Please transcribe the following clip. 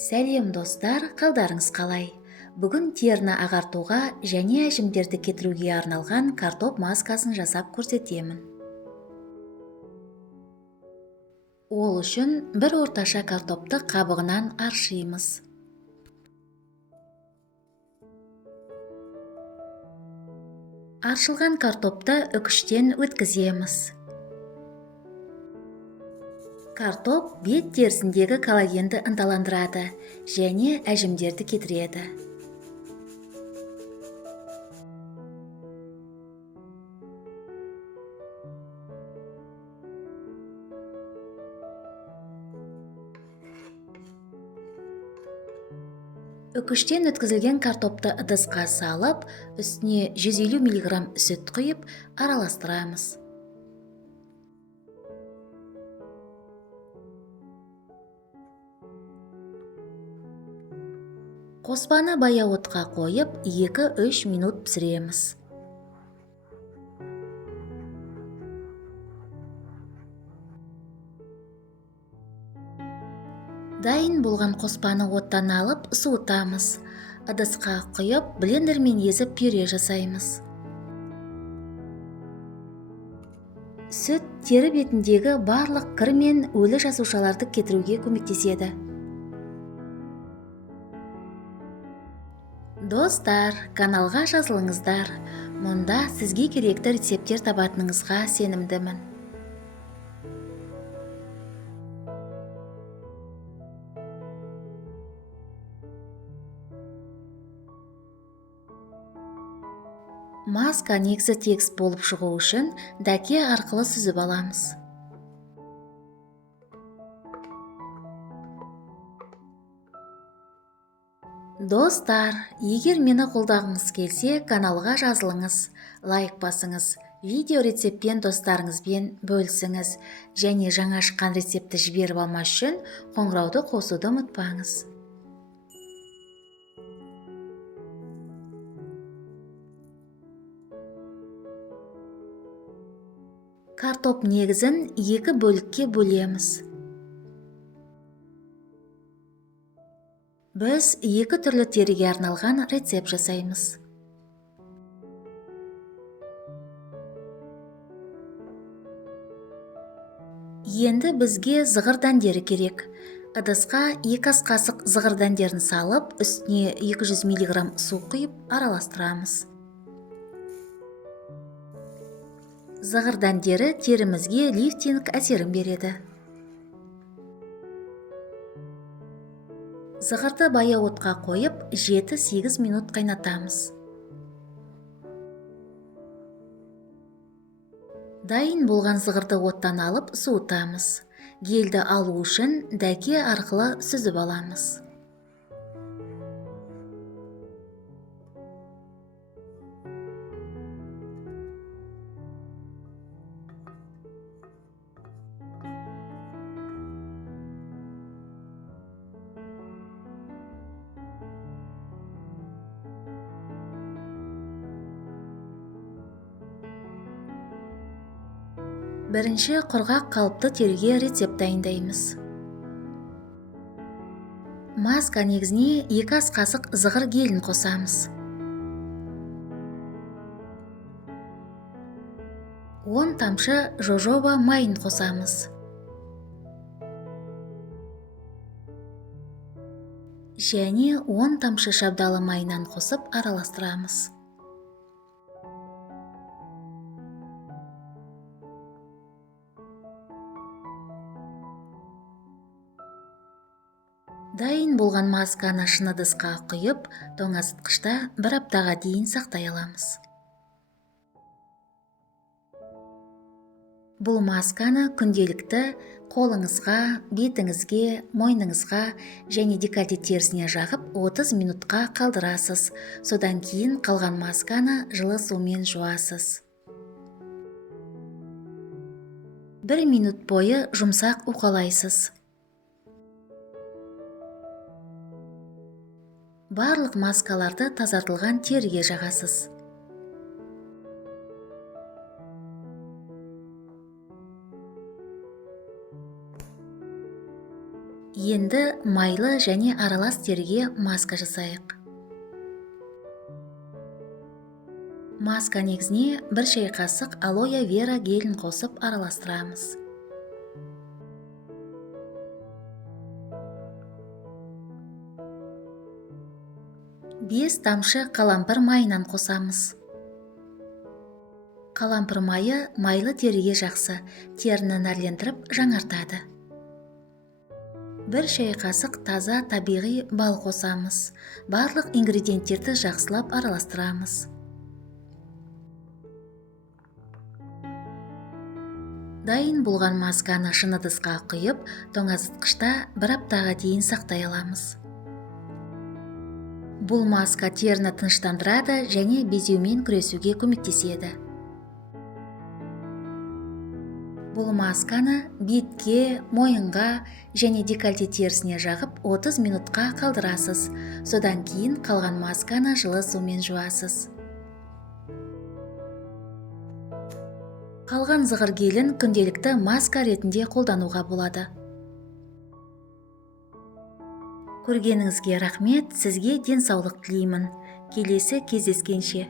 Сәлем достар, қалдарыңыз қалай? Бүгін теріні ағартуға және әжімдерді кетіруге арналған картоп маскасын жасап көрсетемін. Ол үшін бір орташа картопты қабығынан аршимыз. Аршылған картопты үкіштен өткіземіз. Картоп бет терісіндегі коллагенді ынталандырады және әжімдерді кетіреді. Үкіштен өткізілген картопты ыдысқа салып, үстіне 150 мг сүт құйып, араластырамыз. Қоспаны баяу отқа қойып, 2-3 минут пісіреміз. Дайын болған қоспаны оттан алып, суытамыз. Ыдысқа құйып, блендермен езіп пюре жасаймыз. Сүт тері бетіндегі барлық кір мен өлі жасушаларды кетіруге көмектеседі. Достар, каналға жазылыңыздар. Мұнда сізге керекті рецепттер табатыныңызға сенімдімін. Маска негізі тегіс болып шығу үшін дәке арқылы сүзіп аламыз. Достар, егер мені қолдағыңыз келсе, каналға жазылыңыз, лайк басыңыз, видео рецептпен достарыңызбен бөлісіңіз, және жаңа шыққан рецепті жіберіп алмас үшін қоңырауды қосуды ұмытпаңыз. Картоп негізін 2 бөлікке бөлеміз. Біз 2 түрлі теріге арналған рецепт жасаймыз. Енді бізге зығыр дәндері керек. Ыдысқа 2 ас қасық зығыр дәндерін салып, үстіне 200 мг су құйып, араластырамыз. Зығыр дәндері терімізге лифтинг әсерін береді. Зығырды баяу отқа қойып, 7-8 минут қайнатамыз. Дайын болған зығырды оттан алып, суытамыз. Гельді алу үшін дәке арқылы сүзіп аламыз. Бірінші құрғақ қалыпты теріге рецепт дайындаймыз. Маска негізіне 2 ас қасық зығыр гелін қосамыз. 10 тамшы жожоба майын қосамыз. Және 10 тамшы шабдалы майынан қосып араластырамыз. Дайын болған масканы шыны ыдысқа құйып, тоңазытқышта 1 аптаға дейін сақтай аламыз. Бұл масканы күнделікті қолыңызға, бетіңізге, мойныңызға және декольте терісіне жағып 30 минутқа қалдырасыз. Содан кейін қалған масканы жылы сумен жуасыз. 1 минут бойы жұмсақ уқалайсыз. Барлық маскаларды тазартылған теріге жағасыз. Енді майлы және аралас теріге маска жасайық. Маска негізіне 1 шай қасық алоэ вера гелін қосып араластырамыз. Бес тамшы қалампыр майынан қосамыз. Қалампыр майы майлы теріге жақсы, теріні нәрлендіріп жаңартады. 1 шай қасық таза табиғи бал қосамыз. Барлық ингредиенттерді жақсылап араластырамыз. Дайын болған масканы шыны ыдысқа құйып, тоңазытқышта 1 аптаға дейін сақтай аламыз. Бұл маска теріні тыныштандырады және безеумен күресуге көмектеседі. Бұл масканы бетке, мойынға және декольте терісіне жағып 30 минутқа қалдырасыз. Содан кейін қалған масканы жылы сумен жуасыз. Қалған зығыр гелін күнделікті маска ретінде қолдануға болады. Көргеніңізге рахмет, сізге денсаулық тілеймін. Келесі кездескенше.